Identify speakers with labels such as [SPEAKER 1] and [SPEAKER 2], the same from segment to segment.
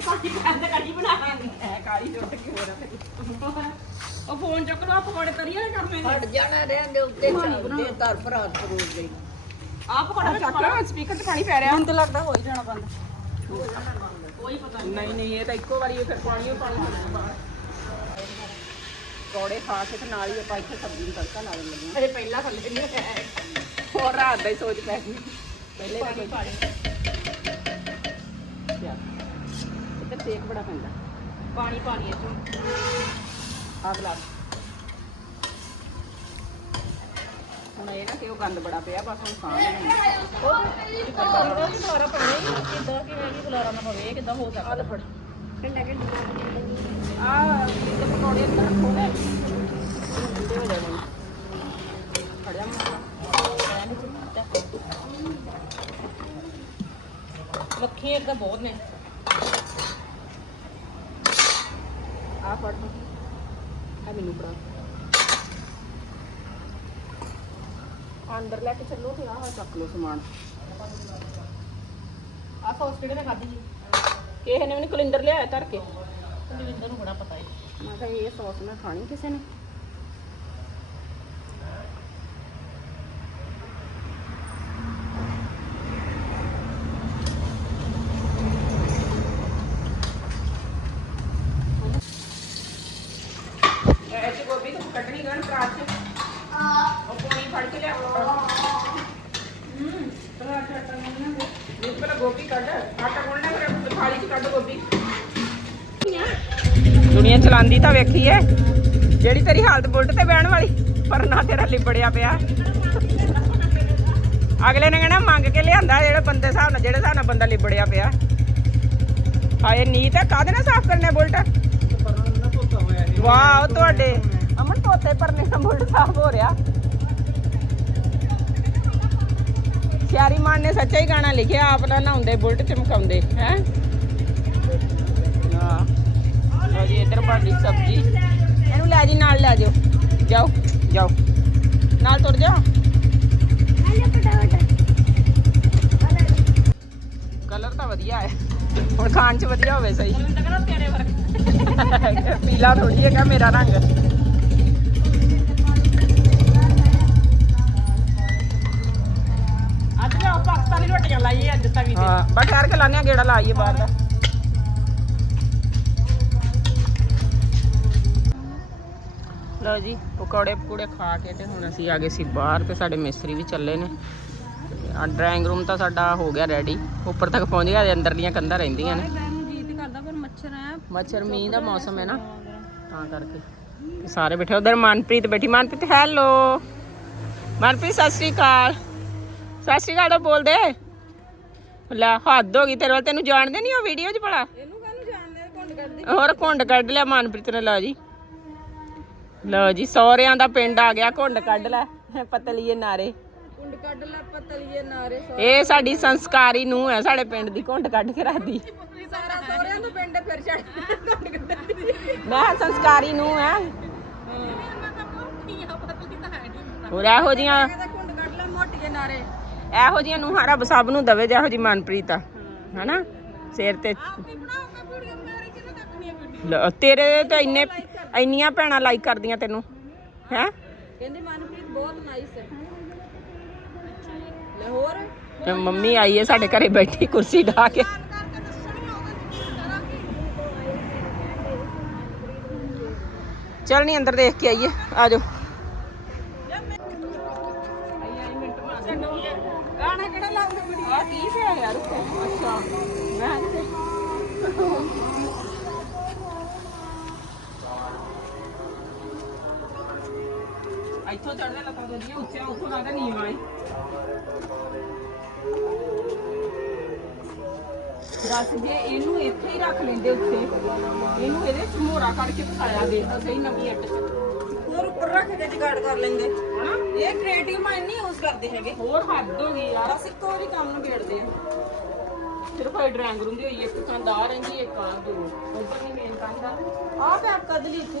[SPEAKER 1] ਪਾਣੀ ਪੈਂਦਾ ਕੜੀ ਬਣਾਵਾਂਗੇ
[SPEAKER 2] ਐ ਕਾਲੀ ਟੁੱਟ ਕੇ ਹੋ ਰਿਹਾ
[SPEAKER 1] ਉਹ ਫੋਨ ਚੁੱਕ ਲਓ ਪਕੌੜੇ ਤਰੀ ਵਾਲੇ ਕਰਨੇ ਨੇ।
[SPEAKER 3] ਹਟ ਜਾਣਾ ਰਹਿਣ ਦੇ ਉੱਤੇ ਚੱਲਦੇ ਧਰ ਭਰਾਤ ਪਰੋਸ ਗਈ
[SPEAKER 1] ਆਹ ਪਕੌੜੇ ਵਿੱਚ ਪਾ
[SPEAKER 2] ਚੱਕ। ਸਪੀਕਰ 'ਚ ਪਾਣੀ ਪੈ ਰਿਹਾ।
[SPEAKER 1] ਮੈਨੂੰ ਤਾਂ ਲੱਗਦਾ ਹੋ ਹੀ ਜਾਣਾ ਬੰਦ। ਕੋਈ ਪਤਾ
[SPEAKER 2] ਨਹੀਂ। ਨਹੀਂ ਇਹ ਤਾਂ ਇੱਕੋ ਵਾਰੀ ਇਹ ਫਿਰ ਪਾਣੀ ਓ ਪਾਣੀ ਹੋ ਜਾਣਾ ਬਾਹਰ। ਕੌੜੇ ਖਾ ਕੇ ਤੇ ਨਾਲ ਹੀ ਆਪਾਂ ਇੱਥੇ ਸਬਜ਼ੀ ਨੂੰ ਤੜਕਾ ਲਾ ਦਿੰਦੇ ਹਾਂ।
[SPEAKER 1] ਅਰੇ ਪਹਿਲਾਂ ਥੱਲੇ ਨਹੀਂ ਆਇਆ
[SPEAKER 2] ਹੋਰ ਰਾਤ ਦਾ ਹੀ ਸੋਚ ਪੈ ਗਈ। ਪਹਿਲੇ ਦਾ
[SPEAKER 1] ਪਾਣੀ।
[SPEAKER 2] ਸੇਕ ਬੜਾ ਪੈਂਦਾ।
[SPEAKER 1] ਪਾਣੀ ਪਾ ਲਈ ਚੋਂ।
[SPEAKER 2] ਆਗ ਲਾ ਹੁਣ ਇਹ ਨਾ ਕਿ ਉਹ ਗੰਦ ਬੜਾ ਪਿਆ ਬਸ ਹੁਣ ਸਾਂਭ ਲੈਣਾ
[SPEAKER 1] ਉਹਦਾ ਵੀ ਦੁਆਰਾ ਪਾਣੀ ਕਿੱਦਾਂ ਕਿ ਹੈ ਕਿ ਬੁਲਾਰਾ ਨਾ ਪਵੇ ਕਿੱਦਾਂ ਹੋ ਸਕਦਾ
[SPEAKER 2] ਆਲ ਫੜ ਆ ਇਹ ਪਕੌੜੇ ਅੰਦਰ ਰੱਖੋ ਨੇ। ਠੰਡੇ ਹੋ ਜਾਣੇ ਫੜਿਆ
[SPEAKER 1] ਮੱਖੀਆਂ ਇੱਕ ਤਾਂ ਬਹੁਤ ਨੇ
[SPEAKER 2] ਆ ਫੜ ਆ ਮੈਨੂੰ ਫੜਾ ਅੰਦਰ ਲੈ ਕੇ ਚੱਲੋ ਤੇ ਆਹ ਚੱਕ ਲਓ ਸਮਾਨ।
[SPEAKER 1] ਆਹ ਸੌਸ ਕਿਹੜੇ ਨੇ ਖਾਧੀ ਜੀ?
[SPEAKER 2] ਕਿਸੇ ਨੇ ਵੀ ਨੀ ਕੁਲਿੰਦਰ ਲਿਆਇਆ ਧਰ ਕੇ।
[SPEAKER 1] ਕੁਲਵਿੰਦਰ ਨੂੰ ਬੜਾ ਪਤਾ ਹੈ
[SPEAKER 2] ਮੈਂ ਕਿਹਾ ਇਹ ਸੌਸ ਮੈਂ ਖਾਣੀ ਕਿਸੇ ਨੇ ਇਹ ਚ ਗੋਭੀ ਤਾਂ ਕੱਟਣੀ ਗਣ ਪਰਾਤ ਚ ਉਹ ਪੋਣੀ ਫੜ ਕੇ ਲਿਆ ਹੂੰ ਪਰਾਤ ਆਟਾ ਨਹੀਂ ਨਾ ਇਹ ਪਹਿਲਾਂ ਗੋਭੀ ਕੱਢ ਆਟਾ ਗੁੰਨਣਾ ਫਿਰ ਥਾਲੀ ਚ ਕੱਢ ਗੋਭੀ ਦੁਨੀਆ ਚਲਾਉਂਦੀ ਤਾਂ ਵੇਖੀ ਐ। ਜਿਹੜੀ ਤੇਰੀ ਹਾਲਤ ਬੁਲਟ ਤੇ ਬਹਿਣ ਵਾਲੀ, ਪਰ ਨਾ ਤੇਰਾ ਲਿਬੜਿਆ ਪਿਆ। ਅਗਲੇ ਨੇ ਕਹਿਣਾ, ਮੰਗ ਕੇ ਲਿਆਂਦਾ ਜਿਹੜੇ ਬੰਦੇ ਹਿਸਾਬ ਨਾਲ ਜਿਹੜੇ ਹਿਸਾਬ ਨਾਲ ਬੰਦਾ ਲਿਬੜਿਆ ਪਿਆ। ਹਾਏ ਨੀਤ ਹੈ ਕਾਹਦੇ ਨਾਲ ਸਾਫ਼ ਕਰਨੇ ਬੁਲਟ? ਵਾਹ ਤੁਹਾਡੇ। ਅਮਨ, ਪੋਤੇ ਪਰਨੇ ਨਾਲ ਬੁਲਟ ਸਾਫ਼ ਹੋ ਰਿਹਾ। ਸ਼ਿਆਰੀ ਮਾਨ ਨੇ ਸੱਚਾ ਹੀ ਗਾਣਾ ਲਿਖਿਆ, ਆਪ ਨਾ ਨਹਾਉਂਦੇ ਬੁਲਟ ਚਮਕਾਉਂਦੇ, ਹੈ? ਲਓ ਜੀ ਇੱਧਰ ਬਣਦੀ ਸਬਜ਼ੀ। ਇਹਨੂੰ ਲੈ ਜੀ ਨਾਲ ਲੈ ਜਾਓ। ਜਾਓ ਜਾਓ। ਨਾਲ ਤੁਰ ਜਾਓ। ਕਲਰ ਤਾਂ ਵਧੀਆ ਹੈ। ਹੁਣ ਖਾਣ ਚ ਵਧੀਆ ਹੋਵੇ ਸਹੀ।
[SPEAKER 1] ਕੁਲਵਿੰਦਰ ਕਹਿੰਦਾ ਤੇਰੇ ਵਰਗਾ।
[SPEAKER 2] ਪੀਲਾ ਥੋੜੀ ਹੈਗਾ ਮੇਰਾ ਰੰਗ।
[SPEAKER 1] ਅੱਜ ਉਹ ਪਾਕਿਸਤਾਨੀ ਰੋਟੀਆਂ ਲਾਈਏ ਅੱਜ ਤਵੀ ਤੇ।
[SPEAKER 2] ਹਾਂ ਬਸ ਠਹਿਰ ਕੇ ਲਾਣੇ ਗੇੜਾ ਲਾਈਏ ਬਾਹਰ ਦਾ। ਲਓ ਜੀ ਪਕੌੜੇ ਪਕੂੜੇ ਖਾ ਕੇ ਤੇ ਹੁਣ ਅਸੀਂ ਆ ਗਏ ਸੀ ਬਾਹਰ ਤੇ ਸਾਡੇ ਮਿਸਤਰੀ ਵੀ ਚੱਲੇ ਨੇ। ਆ ਡਰਾਇੰਗ ਰੂਮ ਤਾਂ ਸਾਡਾ ਹੋ ਗਿਆ ਰੈਡੀ ਉੱਪਰ ਤੱਕ ਪਹੁੰਚ ਗਿਆ ਅੰਦਰਲੀਆਂ ਕੰਧਾਂ ਰਹਿੰਦੀਆਂ ਨੇ।
[SPEAKER 1] ਮੈਨੂੰ ਜੀਤ ਕਰਦਾ ਪਰ ਮੱਛਰ ਆ
[SPEAKER 2] ਮੱਛਰ ਮੀਂਹ ਦਾ ਮੌਸਮ ਹੈ ਨਾ। ਤਾਂ ਕਰਕੇ। ਸਾਰੇ ਬੈਠੇ ਉਧਰ ਮਨਪ੍ਰੀਤ ਬੈਠੀ। ਮਨਪ੍ਰੀਤ ਹੈਲੋ ਮਨਪ੍ਰੀਤ ਸਤਿ ਸ਼੍ਰੀ ਅਕਾਲ। ਸਤਿ ਸ਼੍ਰੀ ਅਕਾਲ ਤਾਂ ਬੋਲ ਦੇ ਲੈ ਹੱਦ ਹੋ ਗਈ ਤੇਰੇ ਵੱਲ। ਤੈਨੂੰ ਜਾਣਦੇ ਨਹੀਂ ਉਹ ਵੀਡੀਓ 'ਚ ਭਲਾ?
[SPEAKER 1] ਇਹਨੂੰ ਕਾਹਨੂੰ ਜਾਣਦੇ? ਕੁੰਡ ਕਰਦੀ
[SPEAKER 2] ਹੋਰ ਘੁੰਡ ਕੱਢ ਲਿਆ ਮਨਪ੍ਰੀਤ ਨੇ ਲਓ ਜੀ। ਲਓ ਜੀ ਸਹੁਰਿਆਂ ਦਾ ਪਿੰਡ ਆ ਗਿਆ ਘੁੰਡ ਕੱਢ ਲੈ ਪਤਲੀਏ ਨਾਰੇ।
[SPEAKER 1] ਕੁੰਡ ਕੱਢ ਲੈ ਪਤਲੀਏ ਨਾਰੇ
[SPEAKER 2] ਇਹ ਸਾਡੀ ਸੰਸਕਾਰੀ ਨੂੰ ਹੈ ਸਾਡੇ ਪਿੰਡ ਦੀ ਘੁੰਡ ਕੱਢ ਕੇ ਰੱਖਦੀ
[SPEAKER 1] ਸਾਰਾ ਸੋਹਰਿਆਂ ਤੋਂ ਪਿੰਡ ਫਿਰ ਛੱਡ ਕੁੰਡ ਕੱਢਦੀ
[SPEAKER 2] ਮੈਂ ਕਿਹਾ ਸੰਸਕਾਰੀ ਨੂੰ ਹੈ। ਹੋਰ ਇਹੋ ਜੀਆਂ
[SPEAKER 1] ਕਹਿੰਦਾ ਕੁੰਡ ਕੱਢ ਲੈ ਮੋਟੀਏ ਨਾਰੇ।
[SPEAKER 2] ਇਹੋ ਜੀਆਂ ਨੂੰ ਰੱਬ ਸਭ ਨੂੰ ਦਵੇ ਜਿਹੋ ਜੀ ਮਨਪ੍ਰੀਤ ਆ। ਹਨਾ? ਸਿਰ ਤੇ
[SPEAKER 1] ਆਪੇ ਬਣਾਉਂਗਾ ਵੀਡੀਓ ਮੇਰੇ ਕਿਹਨੇ ਤੱਕਣੀਆਂ ਵੀਡੀਓ
[SPEAKER 2] ਲ- ਤੇਰੇ ਤੇ ਇੰਨੇ ਇੰਨੀਆਂ ਭੈਣਾਂ ਲਾਈਕ ਕਰਦੀਆਂ ਤੈਨੂੰ ਹੈ?
[SPEAKER 1] ਕਹਿੰਦੀ ਮਨਪ੍ਰੀਤ ਬਹੁਤ ਨਾਈਸ ਹੈ। ਲੈ ਹੋਰ?
[SPEAKER 2] ਤੇ ਮੰਮੀ ਆਈ ਹੈ ਸਾਡੇ ਘਰੇ ਬੈਠੀ ਕੁਰਸੀ ਢਾ ਕੇ। ਚੱਲ ਨਹੀਂ ਅੰਦਰ ਦੇਖ ਕੇ ਆਈਏ ਆ ਜਾਓ।
[SPEAKER 1] ਗਾਣਾ ਕਿਹੜਾ ਲਾਉਂਦੇ ਵੀਡੀਓ
[SPEAKER 2] ਆ ਕੀ ਪਿਆ ਯਾਰ ਅੱਛਾ। ਮੈਂ ਇੱਥੋਂ ਚੜਦੇ ਲੱਤਾਂ ਦੋਦੀਆਂ ਉੱਚਾ ਉੱਥੋਂ ਲੱਗਦਾ ਨੀਵਾਂ ਏ ਦੱਸ ਜੇ ਇਹਨੂੰ ਇੱਥੇ ਹੀ ਰੱਖ ਲੈਂਦੇ ਉੱਥੇ ਇਹਨੂੰ ਇਹਦੇ ਚ ਮੋਰਾ ਕੱਢ ਕੇ ਫਸਾਇਆ ਦੇ ਸਹੀ ਨਵੀਂ ਇੱਟ ਚ।
[SPEAKER 1] ਹੋਰ ਉੱਪਰ ਰੱਖ ਕੇ ਜਗਾੜ ਕਰ ਲੈਂਦੇ।
[SPEAKER 2] ਹਨਾ?
[SPEAKER 1] ਇਹ ਕ੍ਰੀਏਟਿਵ ਮਾਈਂਡ ਨਹੀਂ ਯੂਜ਼ ਕਰਦੇ ਹੈਗੇ।
[SPEAKER 2] ਹੋਰ ਹੱਦ ਹੋ ਗਈ ਯਾਰ।
[SPEAKER 1] ਬਸ ਇੱਕੋ ਵਾਰੀ ਕੰਮ ਨੂੰ ਵੇੜਦੇ ਆ।
[SPEAKER 2] ਸਿਰਫ ਇਹ ਡਰਾਇੰਗ ਰੂਮ ਦੀ ਹੋਈ ਇੱਕ ਕੰਧ ਆ ਰਹਿੰਦੀ ਇੱਕ ਆ ਦੋ। ਉੱਪਰ ਨਹੀਂ ਮੇਨ ਕੰਧ ਆ।
[SPEAKER 1] ਆਹ ਪੈਪ ਕਦ ਲਈ ਇੱਥੇ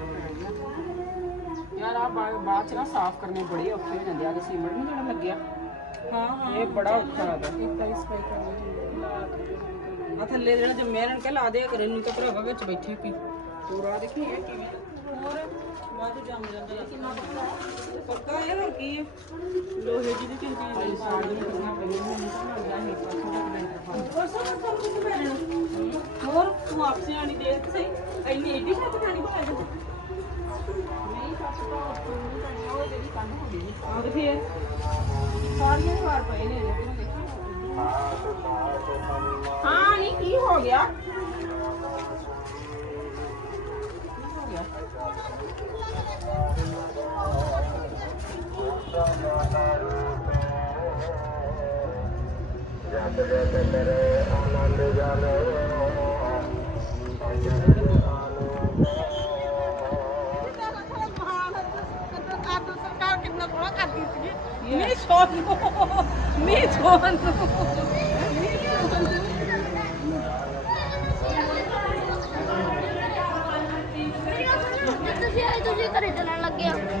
[SPEAKER 2] ਯਾਰ ਆ ਬਾਅਦ ਚ ਨਾ ਸਾਫ਼ ਕਰਨੇ ਬੜੇ ਔਖੇ ਹੋ ਜਾਂਦੇ ਆ ਤੇ ਸੀਮੈਂਟ ਨੂੰ ਜਿਹੜਾ ਲੱਗਿਆ। ਹਾਂ ਹਾਂ। ਇਹ ਬੜਾ ਔਖਾ ਲੱਗਦਾ ਇੱਕ ਤਾਂ ਸਫ਼ਾਈ ਕਰਨੀ ਆ ਥੱਲੇ ਜਿਹੜਾ ਜੰਮਿਆ ਨੂੰ ਕਹਿ ਲਾ ਦੇ ਅਗਰ ਇਹਨੂੰ ਤਾਂ ਭਰਾਵਾ ਵਿੱਚ ਬੈਠੇ ਪੀ। ਪੂਰਾ ਦੇਖੀ ਇਹ ਕਿਵੇਂ ਹੋਰ? ਬਾਅਦ ਚ ਜੰਮ ਜਾਂਦਾ ਕਿੰਨਾ ਪੱਕਾ ਯਾਰ ਹੋਰ ਕੀ ਹੈ? ਲੋਹੇ ਦੀ ਤੇ ਚੀਜ਼ ਦੀ ਸਾੜੀਆਂ ਕਰਨਾ ਪੈਂਦੀਆਂ ਮੈਨੂੰ ਤਾਂ ਲੱਗਦਾ ਹੈ ਪਾਸੋਂ ਕਿੱਥੇ ਬੈਠਣਾ। ਹੋਰ ਤੂੰ ਆਪ ਸਿਆਣੀ ਦੇਖ ਸਹੀ? ਇੰਨੀ ਏਡੀ ਛੱਤ ਖਾਣੀ ਬਣਾ ਦੇ ਨਹੀਂ ਸੱਚ ਤਾਂ ਉਹ ਜਿਹੜੀ ਕੰਨ ਸਾਰੀਆਂ ਦੇ ਪਏ ਨੇ ਇਹਦੇ ਤੇ ਦੇਖੀ ਹਾਂ, ਨਹੀਂ, ਕੀ ਹੋ ਗਿਆ? ਕੀ ਹੋ ਗਿਆ
[SPEAKER 3] ਨਹੀਂ ਸੋਨ ਨਹੀਂ ਸੋਨ
[SPEAKER 1] ਤੁਸੀਂ ਤੁਸੀਂ ਘਰੇ ਚੱਲਣ ਲੱਗੇ ਆ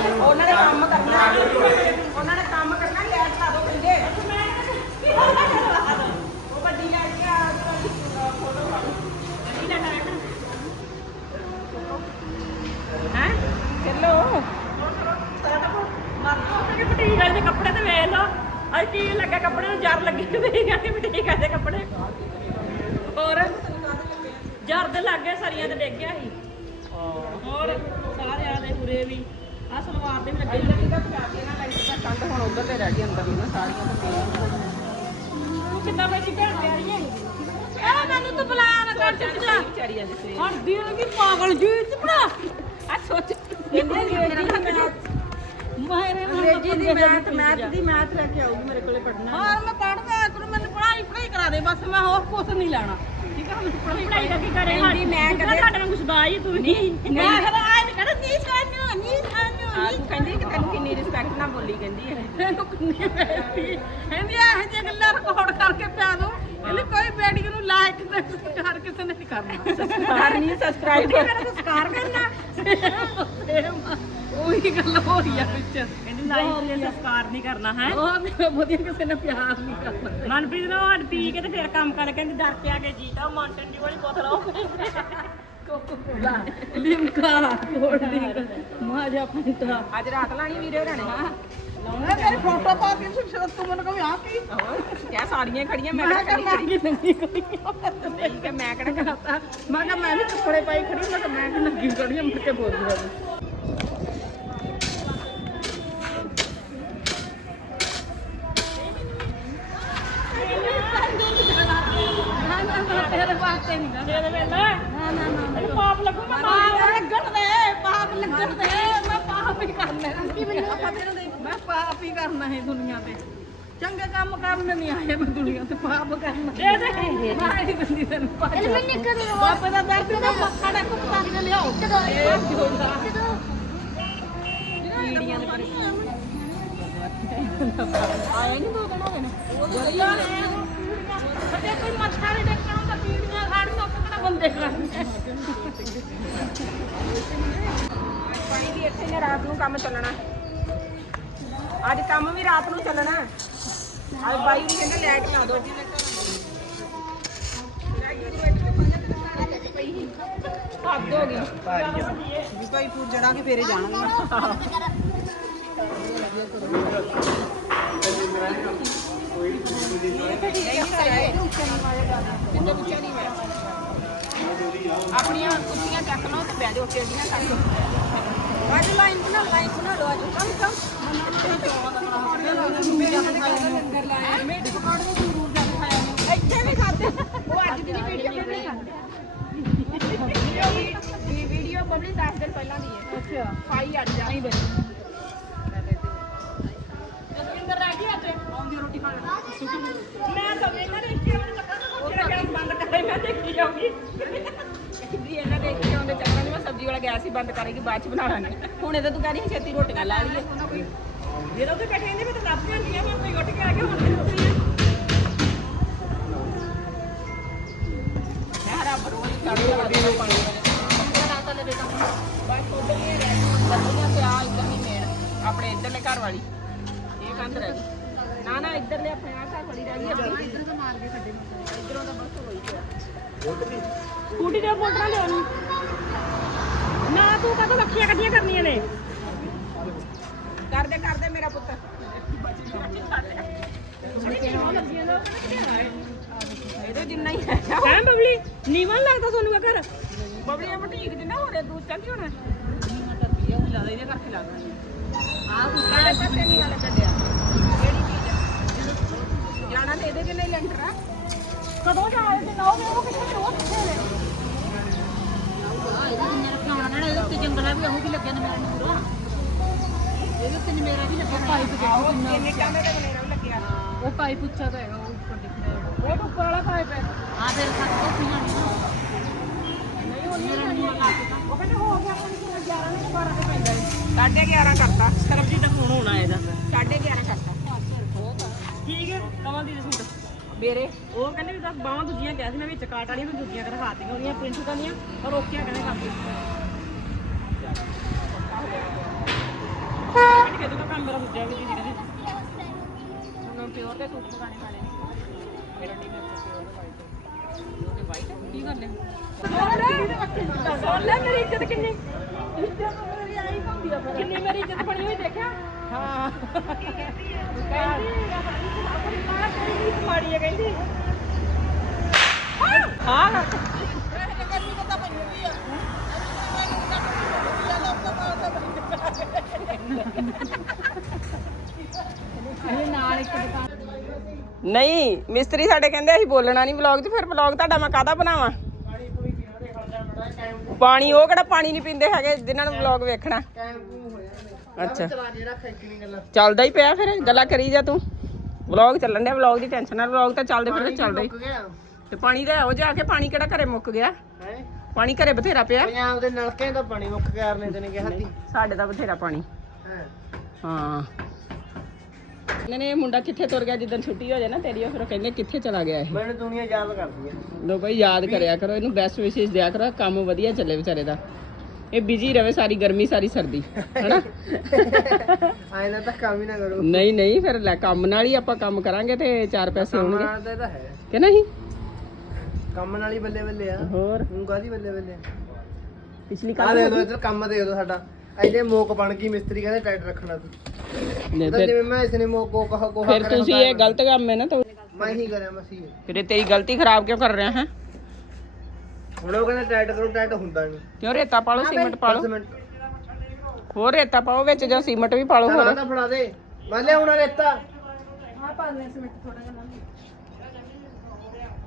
[SPEAKER 2] ਉਹਨਾਂ ਨੇ ਕੰਮ ਕਰਨਾ ਲੈਟ ਲਾ ਦੋ ਕਹਿੰਦੇ ਉਹ ਵੱਡੀ ਲੈ ਕੇ ਆ ਫੋਟੋ ਪਾ ਨਹੀਂ ਲੈਣਾ ਹੈ ਚਲੋ
[SPEAKER 3] ਕਿ ਬੁਟੀਕ ਵਾਲੇ ਦੇ ਕੱਪੜੇ ਤੇ ਵੇਖ ਲਓ ਅੱਜ ਕੀ ਲੱਗਾ ਕੱਪੜੇ ਨੂੰ ਜਰ ਲੱਗੀ ਤੇ ਕਹਿੰਦੇ ਬੁਟੀਕ ਵਾਲੇ ਦੇ ਕੱਪੜੇ ਹੋਰ ਜਰ ਦੇ ਲੱਗੇ ਸਰੀਆਂ ਤੇ ਡਿੱਗ ਗਿਆ ਸੀ ਹੋਰ ਸਾਰਿਆਂ ਦੇ ਪੂਰੇ ਵੀ ਆ ਸਲਵਾਰ ਦੇ ਵੀ ਲੱਗੇ
[SPEAKER 2] ਇੱਧਰ ਇੱਧਰ ਪਿਆ ਕੇ ਨਾ ਲਾਈਟ ਦਾ ਕੰਧ ਹੁਣ ਉਧਰ ਤੇ ਰਹਿ ਗਈ ਅੰਦਰ ਹੀ ਨਾ ਸਾਰੀਆਂ ਤੇ
[SPEAKER 3] ਕਿੱਦਾਂ ਮੇਰੀ ਭੈਣ ਪਿਆਰੀ ਹੈ ਇਹ ਮੈਨੂੰ ਤੂੰ ਬੁਲਾਇਆ ਨਾ ਕਰ ਚੱਲ ਜਾ।
[SPEAKER 2] ਵਿਚਾਰੀ ਅੱਜ ਸੇ
[SPEAKER 3] ਹਣ ਦੀ ਕੀ ਪਾਗਲ ਜੀ ਤੇ ਬਣਾ।
[SPEAKER 2] ਆ ਸੋਚ। ਦੀ ਮੈਥ
[SPEAKER 3] ਮਾਇਰੇ
[SPEAKER 2] ਅੰਗਰੇਜ਼ੀ ਦੀ ਮੈਥ ਮੈਥ ਦੀ ਮੈਥ ਲੈ ਕੇ ਆਊਗੀ ਮੇਰੇ ਕੋਲੇ ਪੜਨਾ
[SPEAKER 3] ਹਾਂ ਮੈਂ ਪੜਦਾ ਕਰੂੰ ਮੈਨੂੰ ਪੜਾਈ ਪੜਾਈ ਕਰਾ ਦੇ ਬਸ ਮੈਂ ਹੋਰ ਕੁਝ ਨਹੀਂ ਲੈਣਾ। ਠੀਕ ਹੈ ਮੈਨੂੰ ਪੜਾਈ ਪੜਾਈ ਦਾ ਕੀ ਕਰੇ
[SPEAKER 2] ਕਹਿੰਦੀ ਮੈਂ ਕਦੇ-
[SPEAKER 3] ਤੁਹਾਡੇ ਨੂੰ ਕੁਛ ਦਾ ਹੀ ਤੂੰ ਨਹੀਂ ਮੈਂ ਫਿਰ ਆਏ ਨੇ ਕਹਿੰਦਾ ਨਹੀਂ ਸਾਨੂੰ ਨਹੀਂ ਸਾਨੂੰ
[SPEAKER 2] ਆ ਤੂੰ ਕਹਿੰਦੀ ਕਿ ਤੈਨੂੰ ਕਿੰਨੀ ਰਿਸਪੈਕਟ ਨਾਲ ਬੋਲੀ ਕਹਿੰਦੀ ਹੈ।
[SPEAKER 3] ਤੈਨੂੰ ਕਿੰਨੀ ਬੇਇੱਜ਼ਤੀ ਕਹਿੰਦੀ ਇਹੋ ਜਿਹੀਆਂ ਗੱਲਾਂ ਰਿਕਾਰਡ ਕਰਕੇ ਪਿਆ ਦੋ। ਕਹਿੰਦੀ ਕੋਈ ਬੇੜੀ ਨੂੰ ਲਾਇਕ ਤੇ ਸਤਿਕਾਰ ਕਿਸੇ ਨੇ ਨਹੀਂ ਕਰਨਾ।
[SPEAKER 2] ਸਬਸਕ੍ਰਾਈਬ ਨਹੀਂ ਸਬਸਕ੍ਰਾਈਬ
[SPEAKER 3] ਮੇਰਾ ਸਤਿਕਾਰ ਕਰਨਾ। ਉਹੀ ਗੱਲ ਹੋ ਰਹੀ ਆ ਵਿੱਚ। ਕਹਿੰਦੀ ਲਾਈਕ ਤੇ ਸਤਿਕਾਰ ਨਹੀਂ ਕਰਨਾ ਹੈ? ਉਹ ਵਧੀਆ ਕਿਸੇ ਨੇ ਪਿਆਰ ਨਹੀਂ ਕਰਨਾ। ਮਨਪ੍ਰੀਤ ਨੇ ਹੱਡ ਪੀ ਕੇ ਤੇ ਫਿਰ ਕੰਮ ਕਰ ਕਹਿੰਦੀ ਡਰ ਕੇ ਆ ਕੇ ਜੀਤਾ ਉਹ ਮਾਂਟਨ ਦੀ ਵਾਲੀ ਬੋਤਲ ਆਉ Coca Cola Limca cold drink Maaza Fanta
[SPEAKER 2] ਅੱਜ ਰਾਤ ਲਾਣੀ ਵੀਡੀਓ ਰਾਣੇ
[SPEAKER 3] ਲਾਉਣਾ ਮੇਰੀ ਫੋਟੋ ਪਾ ਕੇ ਸੁਣ ਤੂੰ ਮੈਨੂੰ ਕਹੇ ਆ ਕੀ?
[SPEAKER 2] ਕਿਆ ਸਾੜੀਆਂ ਖੜੀਆਂ ਮੈਂ
[SPEAKER 3] ਮੈਂ
[SPEAKER 2] ਕਿਹਾ
[SPEAKER 3] ਕਰਨਾ
[SPEAKER 2] ਖੜੀ
[SPEAKER 3] ਕੀ ਨੰਗੀ ਕੋਈ
[SPEAKER 2] ਠੀਕ ਹੈ ਮੈਂ ਕਿਹੜਾ
[SPEAKER 3] ਕਰਤਾ? ਮੈਂ ਕਿਹਾ ਮੈਂ ਵੀ ਕੱਪੜੇ ਪਾਈ ਖੜੀ ਮੈਂ ਕਿਹਾ ਮੈਂ ਕਿ ਨੰਗੀ ਖੜੀ ਆ, ਮੁੜ ਕੇ ਬੋਲ ਦਿਆ ਤੇਰੇ ਵਾਸਤੇ ਨਹੀਂ ਗਾ ਤੇਰੇ ਵੇਲੇ ਨਾ ਨਾ ਨਾ। ਪਾਪ ਲੱਗੂ ਮੈਂ ਪਾਪ ਲੱਗਣ ਦੇ ਪਾਪ ਲੱਗਣ ਦੇ। ਮੈਂ ਪਾਪ ਹੀ ਕਰਨਾ ਕੀ ਮੈਨੂੰ ਪਤਾ ਨਹੀਂ ਮੈਂ ਪਾਪ ਹੀ ਕਰਨਾ ਹੈ ਦੁਨੀਆ ਤੇ। ਚੰਗੇ ਕੰਮ ਕਰਨ ਨਹੀਂ ਆਇਆ ਮੈਂ ਦੁਨੀਆ ਤੇ ਪਾਪ ਕਰਨਾ। ਦੇ ਦੇ। ਮੈਂ ਹੀ ਬੰਦੀ ਤੈਨੂੰ ਪਾਪ
[SPEAKER 1] ਮੈਨੂੰ ਕਦੋਂ
[SPEAKER 3] ਬਾਪੇ ਦਾ ਦਰਦ ਨਾ ਮੱਖਾ ਦਾ ਕੁੱਤਾ ਕੇ ਲਿਆਓ। ਇਹ ਜੋੜਾ ਕੀੜੀਆਂ ਦੇ ਪਰ ਆਏ ਨਹੀਂ ਦੋ ਦਿਨ ਹੋ ਗਏ ਨੇ ਵਧੀਆ ਨੇ ਕੋਈ ਨਹੀਂ ਦੇਖਣਾ ਹੁੰਦਾ ਕੀੜੀਆਂ ਖਾਣ ਤੋਂ ਬੰਦੇ ਕਰਨੇ
[SPEAKER 2] ਪਾਣੀ ਵੀ ਇੱਥੇ ਨੇ ਰਾਤ ਨੂੰ ਕੰਮ ਚੱਲਣਾ ਅੱਜ ਕੰਮ ਵੀ ਰਾਤ ਨੂੰ ਚੱਲਣਾ ਅੱਜ ਬਾਈ ਵੀ ਕਹਿੰਦਾ ਲੈਟ ਲਾ ਦੋ ਹੱਦ ਹੋ ਗਈ।
[SPEAKER 4] ਵੀ ਭਾਈ ਪੂਰ ਜੜਾਂਗੇ ਫੇਰੇ ਜਾਣਾਂਗੇ ਕੋਈ ਨਹੀਂ ਕਰਾਏ ਇਹਨੂੰ ਪੁੱਛਿਆ ਨਹੀਂ ਮੈਂ?
[SPEAKER 2] ਆਪਣੀਆਂ ਕੁੱਤੀਆਂ ਚੱਕ ਲਓ ਤੇ ਬਹਿ ਜਾਓ ਟੇਡੀਆਂ ਕਰ ਲਓ। ਅੱਜ ਲਾਈਨ ਬਣਾ ਲਾਈਨ ਬਣਾ ਲਓ ਅੱਜ। ਕੰਮ ਕੰਮ। ਇੱਥੇ ਵੀ ਖਾਦੇ ਉਹ ਅੱਜ ਦੀ ਵੀਡੀਓ ਕਿਹਨੇ ਖਾਦੇ ਵੀਡੀਓ ਪਬਲਿਕ 10 ਦਿਨ ਪਹਿਲਾਂ ਦੀ ਹੈ। ਅੱਛਾ। ਖਾਈ ਅੱਜ ਰੋਟੀ ਖਾਣ। ਮੈਂ ਤਾਂ ਦੇ ਇੱਥੇ ਉਹਨੇ ਚੱਕਰ ਤੋਂ ਜਿਹੜਾ ਗੈਸ ਬੰਦ ਕਰੇ ਮੈਂ ਦੇਖੀ ਜਾਊਂਗੀ ਵੀ ਇਹਨਾਂ ਦੇ ਇੱਥੇ ਆਉਂਦੇ ਚੱਕਰਾਂ 'ਚ ਮੈਂ ਸਬਜ਼ੀ ਵਾਲਾ ਗੈਸ ਹੀ ਬੰਦ ਕਰੇਗੀ ਬਾਅਦ ਚ ਬਣਾ ਲਾਂਗੇ। ਹੁਣ ਇਹਦੇ ਤੂੰ ਕਹਿੰਦੀ ਸੀ ਛੇਤੀ ਰੋਟੀਆਂ ਲਾ ਲਈਏ।
[SPEAKER 3] ਜਦੋਂ ਤੇ ਬੈਠੇ ਨੇ ਮੈਂ ਤਾਂ ਲੱਭ ਜਾਂਦੀ ਆ ਮੈਂ ਕੋਈ ਉੱਠ ਕੇ ਆ ਕੇ ਹੁਣ ਤੇ ਉੱਠੀ ਆ
[SPEAKER 2] ਮੈਂ ਰੱਬ ਰੋਜ਼ ਚੜ੍ਹ ਜਾਂਦੀ ਪਾਣੀ ਬਸ ਉਧਰ ਹੀ ਰਹਿ ਬੱਤੀਆਂ ਤੇ ਆ ਇੱਧਰ ਨਹੀਂ ਮੇੜ ਆਪਣੇ ਇੱਧਰਲੇ ਘਰ ਵਾਲੀ। ਇਹ ਕੰਧ ਰਹਿ ਗਈ। ਨਾ ਨਾ ਇੱਧਰਲੇ ਆਪਣੇ ਆ ਘਰ ਵਾਲੀ ਰਹਿ ਗਈ ਆਪਣੀ। ਇੱਧਰ ਤੋਂ ਮਾਰ ਕੇ ਛੱਡੇ ਇੱਧਰੋਂ ਤਾਂ ਬਸ ਹੋਈ ਪਿਆ।
[SPEAKER 3] ਸਕੂਟੀ ਦੇ ਮੋਟਰਾਂ ਲਿਆ ਨੂੰ ਨਾ ਤੂੰ ਕਦੋਂ ਲੱਖੀਆਂ ਕੱਢੀਆਂ ਕਰਨੀਆਂ ਨੇ?
[SPEAKER 2] ਕਰਦੇ ਕਰਦੇ ਮੇਰਾ ਪੁੱਤ। ਇਹਦੇ ਜਿੰਨਾ ਹੀ ਹੈ।
[SPEAKER 3] ਹੈ ਬਬਲੀ? ਨੀਵਾਂ ਨੀ ਲੱਗਦਾ ਤੁਹਾਨੂੰ ਇਹ ਘਰ
[SPEAKER 2] ਬਬਲੀਆਂ ਬਟੀਕ ਜਿੰਨਾ ਹੋ ਰਿਹਾ ਦੂਰ ਚੱਲ ਹੋਣਾ। ਨੀਵਾਂ ਕਰਦੀ ਆ ਉਹ ਜ਼ਿਆਦਾ ਇਹਦੇ ਕਰਕੇ ਲੱਗਦਾ ਆਹ ਕਿਹੜੇ ਪਾਸੇ ਨਹੀਂ ਵਾਲਾ ਕੱਢਿਆ ਕਿਹੜੀ ਚੀਜ਼ ਆ? ਜਾਣਾ ਤੇ ਇਹਦੇ ਜਿੰਨਾ ਹੀ ਲੈਂਟਰ ਆ।
[SPEAKER 3] ਕਦੋਂ ਜਾਏ ਤੇ ਨਾ ਹੋਵੇ ਉਹ ਕਿੱਥੇ ਉਹ ਕਿੱਥੇ ਨੇ
[SPEAKER 2] ਆਹੋ ਇੰਨੇ ਕਾਮੇ ਦਾ ਬਨੇਰਾ ਵੀ ਲੱਗਿਆ
[SPEAKER 3] ਉਹ ਪਾਈਪ ਉੱਚਾ ਤਾਂ ਹੈਗਾ ਉਹ ਉੱਪਰ ਦਿਖਦਾ ਉਹ ਤਾਂ ਉੱਪਰ ਵਾਲਾ ਪਾਈਪ ਹੈ। ਹਾਂ ਫਿਰ ਸੱਤ ਨਹੀਂ ਨਹੀਂ ਉਹ ਨਹੀਂ ਉਹ ਕਹਿੰਦੇ ਹੋ ਗਿਆ ਆਪਾਂ ਨੂੰ 11 ਨੇ 12 ਤੇ ਪੈਂਦਾ ਹੈ।
[SPEAKER 2] ਸਾਢੇ 11 ਕਰਤਾ।
[SPEAKER 3] ਸਰਬਜੀਤ ਦਾ ਫੋਨ ਹੋਣਾ ਇਹਦਾ।
[SPEAKER 2] ਸਾਢੇ 11 ਕਰਤਾ।
[SPEAKER 3] ਠੀਕ ਹੈ ਕਮਲ ਦੀ ਸੂਟ।
[SPEAKER 2] ਮੇਰੇ
[SPEAKER 3] ਉਹ ਕਹਿੰਦੇ ਵੀ ਦਸ ਬਾਹਾਂ ਦੂਜੀਆਂ ਕਿਹਾ ਸੀ ਮੈਂ ਵਿੱਚ ਕਾਟ ਵਾਲੀਆਂ ਵੀ ਦੂਜੀਆਂ ਕਰ ਦਿਖਾਤੀਆਂ ਉਹਦੀਆਂ ਪ੍ਰਿੰਟ ਕਰਨੀਆਂ ਔਰ ਓਕੀਆਂ ਕਹਿੰਦੇ ਕੰਮ ਕਹਿੰਦੇ ਕਿ ਇਹਦਾ ਕੰਮ ਮੇਰਾ ਦੂਜਾ ਵੀ ਦੀਦੀ ਕਹਿੰਦੇ।
[SPEAKER 2] ਹੁਣ ਪਿਓਰ ਦੇ ਸੂਟ ਮਗਾਣੇ ਪਾਣੇ ਮੇਰਾ ਨਹੀਂ ਮੇਰੇ ਕੋਲ ਪਿਓਰ ਦੇ ਵਾਈਟ ਕੀ ਕਰਨੇ
[SPEAKER 3] ਸੁਣ ਲੈ ਮੇਰੀ ਇੱਜ਼ਤ ਕਿੰਨੀ? ਇੱਜ਼ਤ ਮੇਰੀ ਆਈ ਹੁੰਦੀ ਆ ਫਿਰ। ਕਿੰਨੀ ਮੇਰੀ ਇੱਜ਼ਤ ਬਣੀ ਹੋਈ ਦੇਖਿਆ?
[SPEAKER 2] ਹਾਂ
[SPEAKER 3] ਮਾੜੀ ਹੈ ਕਹਿੰਦੀ ਹਾਂ
[SPEAKER 2] ਨਹੀਂ, ਮਿਸਤਰੀ ਸਾਡੇ ਕਹਿੰਦੇ ਅਸੀਂ ਬੋਲਣਾ ਨਹੀਂ ਵਲੌਗ 'ਚ, ਫਿਰ ਵਲੌਗ ਤੁਹਾਡਾ ਮੈਂ ਕਾਹਦਾ ਬਣਾਵਾਂ? ਪਾਣੀ, ਉਹ ਕਿਹੜਾ ਪਾਣੀ ਨਹੀਂ ਪੀਂਦੇ ਹੈਗੇ ਜਿਨ੍ਹਾਂ ਨੂੰ ਵਲੌਗ ਵੇਖਣਾ। ਅੱਛਾ। ਚੱਲਦਾ ਹੀ ਪਿਆ ਫਿਰ ਗੱਲਾਂ ਕਰੀ ਜਾ ਤੂੰ। ਵਲੌਗ ਚੱਲਣ ਡਿਆ ਵਲੌਗ ਦੀ ਟੈਨਸ਼ਨ ਨਾਲ ਵਲੌਗ ਤਾਂ ਚੱਲਦੇ ਫਿਰ ਚੱਲਦਾ ਹੀ। ਤੇ ਪਾਣੀ ਦਾ ਉਹ ਜਾ ਕੇ ਪਾਣੀ ਕਿਹੜਾ ਘਰੇ ਮੁੱਕ ਗਿਆ? ਪਾਣੀ ਘਰੇ ਬਥੇਰਾ ਪਿਆ।
[SPEAKER 4] ਪੰਜਾਬ ਦੇ ਨਲਕੇ ਦਾ ਪਾਣੀ ਮੁੱਕ ਗਿਆ ਨੇ ਤੈਨੂੰ ਕਿਹਾ ਸੀ
[SPEAKER 2] ਸਾਡੇ ਦਾ ਬਥੇਰਾ ਪਾਣੀ। ਹਾਂ? ਨੇ ਇਹ ਮੁੰਡਾ ਕਿੱਥੇ ਤੁਰ ਗਿਆ? ਜਿੱਦਣ ਛੁੱਟੀ ਹੋ ਜਾਏ ਨਾ ਤੇਰੀ ਉਹ ਫਿਰ ਕਹਿੰਦੇ ਕਿੱਥੇ ਚਲਾ ਗਿਆ ਇਹ।
[SPEAKER 4] ਮੈਨੂੰ ਦੁਨੀਆ ਯਾਦ ਕਰਦੀ ਹੈ
[SPEAKER 2] ਲੋ ਭਾਈ ਯਾਦ ਕਰਿਆ ਕਰੋ ਇਹਨੂੰ ਬੈਸਟ ਵਿਸ਼ੇਸ ਦਿਆ ਕਰੋ ਕੰਮ ਵਧੀਆ ਚੱਲੇ ਵਿਚਾਰੇ ਦਾ। ਇਹ ਬਿਜ਼ੀ ਰਵੇ ਸਾਰੀ ਗਰਮੀ ਸਾਰੀ ਸਰਦੀ ਹੈਨਾ?
[SPEAKER 4] ਆਏ ਨਾ ਤਾਂ ਕੰਮ ਹੀ ਨਾ ਕਰੋ।
[SPEAKER 2] ਨਹੀਂ ਨਹੀਂ ਫਿਰ ਲੈ ਕੰਮ ਨਾਲ ਹੀ ਆਪਾਂ ਕੰਮ ਕਰਾਂਗੇ ਤੇ ਚਾਰ ਪੈਸੇ
[SPEAKER 4] ਕੰਮ
[SPEAKER 2] ਆਉਣਗੇ
[SPEAKER 4] ਨਾਲ ਤਾਂ ਹੈ।
[SPEAKER 2] ਕਿ ਨਹੀਂ?
[SPEAKER 4] ਕੰਮ ਨਾਲ ਹੀ ਬੱਲੇ ਬੱਲੇ ਆ।
[SPEAKER 2] ਹੋਰ?
[SPEAKER 4] ਹੁਣ ਕਾਦੀ ਬੱਲੇ ਬੱਲੇ
[SPEAKER 2] ਪਿਛਲੀ
[SPEAKER 4] ਆ
[SPEAKER 2] ਕੱਲ
[SPEAKER 4] ਦੇ ਲੋ ਇੱਧਰ ਕੰਮ ਦੇ ਦੋ ਸਾਡਾ। ਇਹਦੇ ਮੋਕ ਬਣ ਗਈ ਮਿਸਤਰੀ ਕਹਿੰਦੇ ਟਾਈਟ ਰੱਖਣਾ ਤੂੰ।
[SPEAKER 2] ਨਹੀਂ
[SPEAKER 4] ਤਾਂ
[SPEAKER 2] ਫਿਰ
[SPEAKER 4] ਜਿਵੇਂ ਮੈਂ ਇਸ ਨੇ ਮੋਕ ਕੋ ਕਹਾ ਕੋ
[SPEAKER 2] ਫਿਰ ਤੁਸੀਂ ਇਹ ਗਲਤ ਕੰਮ ਹੈ ਨਾ ਤਾਂ
[SPEAKER 4] ਮੈਂ ਹੀ ਕਰਿਆ ਮਸੀ
[SPEAKER 2] ਫਿਰ ਤੇਰੀ ਗਲਤੀ ਖਰਾਬ ਕਿਉਂ ਕਰ ਰਿਹਾ ਹੈ?
[SPEAKER 4] ਹੁਣ ਉਹ ਕਹਿੰਦਾ ਟਾਈਟ ਕਰੋ ਟਾਈਟ ਹੁੰਦਾ ਨਹੀਂ
[SPEAKER 2] ਕਿਉਂ ਰੇਤਾ ਪਾ ਲਓ ਸੀਮੈਂਟ ਪਾ ਲਓ
[SPEAKER 4] 10 ਮਿੰਟ।
[SPEAKER 2] ਹੋਰ ਰੇਤਾ ਪਾਓ ਵਿੱਚ ਜਾਂ ਸੀਮੈਂਟ ਵੀ ਪਾ ਲਓ ਹੋਰ।
[SPEAKER 4] ਤਾਂ ਫੜਾ ਦੇ। ਮੈਂ ਲਿਆਉਣਾ ਰੇਤਾ।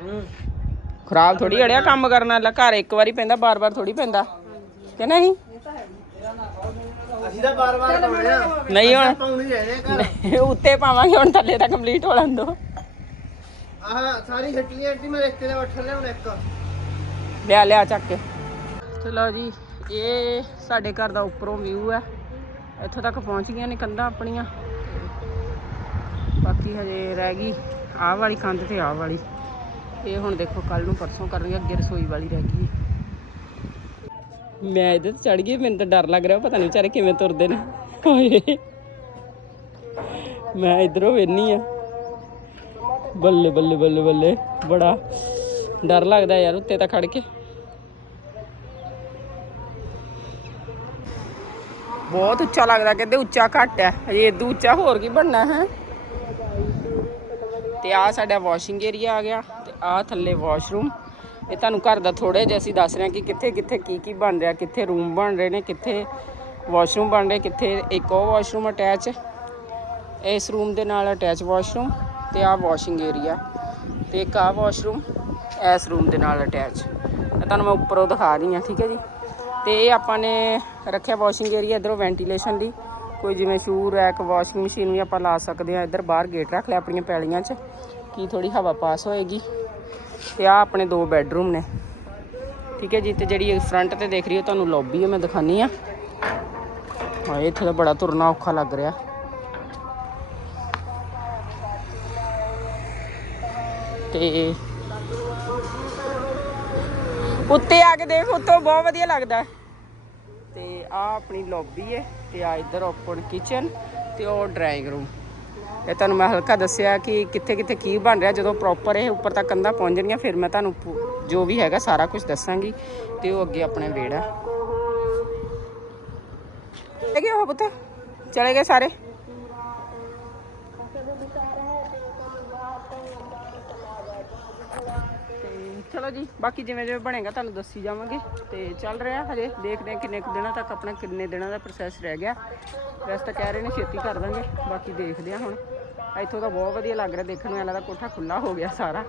[SPEAKER 4] ਹੂੰ
[SPEAKER 2] ਖਰਾਬ ਥੋੜੀ ਅੜਿਆ ਕੰਮ ਕਰਨ ਵਾਲਾ ਘਰ ਇੱਕ ਵਾਰੀ ਪੈਂਦਾ ਬਾਰ-ਬਾਰ ਥੋੜੀ ਪੈਂਦਾ। ਕਿ ਨਹੀਂ?
[SPEAKER 4] ਅਸੀਂ ਤਾਂ ਬਾਰ-ਬਾਰ ਪਾਉਣੇ ਆ।
[SPEAKER 2] ਨਹੀਂ ਹੁਣ।
[SPEAKER 4] ਪਾਉਣੀ ਰਹਿਣੇ ਘਰ।
[SPEAKER 2] ਉੱਤੇ ਪਾਵਾਂਗੇ ਹੁਣ ਥੱਲੇ ਤਾਂ ਕੰਪਲੀਟ ਹੋ ਲੰਦੋ
[SPEAKER 4] ਆਹ ਸਾਰੀ ਛੱਟੀਆਂ ਆਂਟੀ ਮੈਂ ਰਿਸ਼ਤੇ ਦੇ ਵੱਠ ਲਿਆਉਣਾ ਇੱਕ।
[SPEAKER 2] ਲਿਆ ਲਿਆ ਚੱਕ ਕੇ। ਚਲੋ ਜੀ, ਇਹ ਸਾਡੇ ਘਰ ਦਾ ਉੱਪਰੋਂ ਵਿਊ ਹੈ। ਇੱਥੋਂ ਤੱਕ ਪਹੁੰਚ ਗਈਆਂ ਨੇ ਕੰਧਾਂ ਆਪਣੀਆਂ। ਬਾਕੀ ਹਜੇ ਰਹਿ ਗਈ ਆਹ ਵਾਲੀ ਕੰਧ ਤੇ ਆਹ ਵਾਲੀ। ਇਹ ਹੁਣ ਦੇਖੋ ਕੱਲ ਨੂੰ ਪਰਸੋਂ ਕਰਨਗੇ, ਅੱਗੇ ਰਸੋਈ ਵਾਲੀ ਰਹਿ ਗਈ। ਮੈਂ ਇਹਦੇ ਤੇ ਚੜ ਗਈ, ਮੈਨੂੰ ਤਾਂ ਡਰ ਲੱਗ ਰਿਹਾ, ਪਤਾ ਨਹੀਂ ਵਿਚਾਰੇ ਕਿਵੇਂ ਤੁਰਦੇ ਨੇ। ਹਾਏ। ਮੈਂ ਇਧਰੋਂ ਵੇਨੀ ਆ। ਬੱਲੇ ਬੱਲੇ ਬੱਲੇ ਬੱਲੇ, ਬੜਾ ਡਰ ਲੱਗਦਾ ਯਾਰ ਉੱਤੇ ਤਾਂ ਖੜ ਕੇ। ਬਹੁਤ ਉੱਚਾ ਲੱਗਦਾ, ਕਹਿੰਦੇ ਉੱਚਾ ਘੱਟ ਹੈ। ਹਜੇ ਇਦੋਂ ਉੱਚਾ ਹੋਰ ਕੀ ਬਣਨਾ, ਹੈ? ਤੇ ਆ ਸਾਡਾ ਵਾਸ਼ਿੰਗ ਏਰੀਆ ਆ ਗਿਆ ਤੇ ਆ ਥੱਲੇ ਵਾਸ਼ਰੂਮ ਇਹ ਤੁਹਾਨੂੰ ਘਰ ਦਾ ਥੋੜੇ ਜਿਹਾ ਅਸੀਂ ਦੱਸ ਰਹੇ ਹਾਂ ਕਿ ਕਿੱਥੇ ਕਿੱਥੇ ਕੀ ਕੀ ਬਣ ਰਿਹਾ, ਕਿੱਥੇ ਰੂਮ ਬਣ ਰਹੇ ਨੇ, ਕਿੱਥੇ ਵਾਸ਼ਰੂਮ ਬਣ ਰਹੇ, ਕਿੱਥੇ ਇੱਕ ਉਹ ਵਾਸ਼ਰੂਮ ਅਟੈਚ ਇਸ ਰੂਮ ਦੇ ਨਾਲ ਅਟੈਚ ਵਾਸ਼ਰੂਮ ਤੇ ਆ ਵਾਸ਼ਿੰਗ ਏਰੀਆ ਤੇ ਇੱਕ ਆ ਵਾਸ਼ਰੂਮ ਇਸ ਰੂਮ ਦੇ ਨਾਲ ਅਟੈਚ ਇਹ ਤੁਹਾਨੂੰ ਮੈਂ ਉੱਪਰੋਂ ਦਿਖਾ ਰਹੀ ਹਾਂ, ਠੀਕ ਹੈ ਜੀ? ਤੇ ਇਹ ਆਪਾਂ ਨੇ ਰੱਖਿਆ ਵਾਸ਼ਿੰਗ ਏਰੀਆ ਇਧਰੋਂ ਵੈਂਟੀਲੇਸ਼ਨ ਲਈ ਕੋਈ ਜਿਵੇਂ ਸ਼ੂ ਰੈਕ ਵਾਸ਼ਿੰਗ ਮਸ਼ੀਨ ਵੀ ਆਪਾਂ ਲਾ ਸਕਦੇ ਆ ਇੱਧਰ ਬਾਹਰ ਗੇਟ ਰੱਖ ਲਿਆ ਆਪਣੀਆਂ ਪੈਲੀਆਂ 'ਚ। ਕੀ ਥੋੜੀ ਹਵਾ ਪਾਸ ਹੋਏਗੀ। ਤੇ ਆ ਆਪਣੇ ਦੋ ਬੈੱਡਰੂਮ ਨੇ। ਠੀਕ ਹੈ ਜੀ? ਤੇ ਜਿਹੜੀ ਫਰੰਟ ਤੇ ਦੇਖ ਰਹੀ ਹੋ, ਤੁਹਾਨੂੰ ਲੌਬੀ ਹੈ ਮੈਂ ਦਿਖਾਨੀ ਆ ਹਾਂ ਇੱਥੇ ਤਾਂ ਬੜਾ ਤੁਰਨਾ ਔਖਾ ਲੱਗ ਰਿਹਾ। ਤੇ ਉੱਤੇ ਆ ਕੇ ਦੇਖ, ਉੱਤੋਂ ਬਹੁਤ ਵਧੀਆ ਲੱਗਦਾ। ਹੈ। ਤੇ ਆ ਆਪਣੀ ਲੌਬੀ ਹੈ ਤੇ ਆ ਇੱਧਰ ਓਪਨ ਕਿਚਨ ਤੇ ਉਹ ਡਰਾਇੰਗ ਰੂਮ ਇਹ ਤੁਹਾਨੂੰ ਮੈਂ ਹਲਕਾ ਦੱਸਿਆ ਕਿ ਕਿੱਥੇ ਕਿੱਥੇ ਕੀ ਬਣ ਰਿਹਾ, ਜਦੋਂ ਪ੍ਰੋਪਰ ਇਹ ਉੱਪਰ ਤੱਕ ਕੰਧਾਂ ਪਹੁੰਚ ਜਾਣਗੀਆਂ, ਫਿਰ ਮੈਂ ਤੁਹਾਨੂੰ ਜੋ ਵੀ ਹੈਗਾ ਸਾਰਾ ਕੁਝ ਦੱਸਾਂਗੀ ਤੇ ਉਹ ਅੱਗੇ ਆਪਣੇ ਵਿਹੜਾ। ਚਲੇ ਗਏ ਉਹ ਪੁੱਤ? ਚਲੇ ਗਏ ਸਾਰੇ ਤੇ ਚਲੋ ਜੀ, ਬਾਕੀ ਜਿਵੇਂ ਜਿਵੇਂ ਬਣੇਗਾ ਤੁਹਾਨੂੰ ਦੱਸੀ ਜਾਵਾਂਗੇ। ਤੇ ਚੱਲ ਰਿਹਾ ਹਜੇ, ਦੇਖਦੇ ਹਾਂ ਕਿੰਨੇ ਕੁ ਦਿਨਾਂ ਤੱਕ ਆਪਣਾ ਕਿੰਨੇ ਦਿਨਾਂ ਦਾ ਪ੍ਰੋਸੈਸ ਰਹਿ ਗਿਆ। ਵੈਸੇ ਤਾਂ ਕਹਿ ਰਹੇ ਨੇ ਛੇਤੀ ਕਰ ਦਾਂਗੇ, ਬਾਕੀ ਦੇਖਦੇ ਹਾਂ ਹੁਣ। ਇੱਥੋਂ ਤਾਂ ਬਹੁਤ ਵਧੀਆ ਲੱਗ ਰਿਹਾ ਦੇਖਣ ਨੂੰ, ਐਂ ਲੱਗਦਾ ਕੋਠਾ ਖੁੱਲਾ ਹੋ ਗਿਆ ਸਾਰਾ।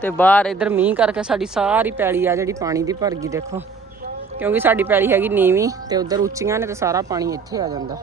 [SPEAKER 2] ਤੇ ਬਾਹਰ ਇਧਰ ਮੀਂਹ ਕਰਕੇ ਸਾਡੀ ਸਾਰੀ ਪੈਲੀ ਆ ਜਿਹੜੀ ਪਾਣੀ ਦੀ ਭਰ ਗਈ, ਦੇਖੋ। ਕਿਉਂਕਿ ਸਾਡੀ ਪੈਲੀ ਹੈਗੀ ਨੀਵੀਂ ਤੇ ਉਧਰ ਉੱਚੀਆਂ ਨੇ ਤੇ ਸਾਰਾ ਪਾਣੀ ਇੱਥੇ ਆ ਜਾਂਦਾ।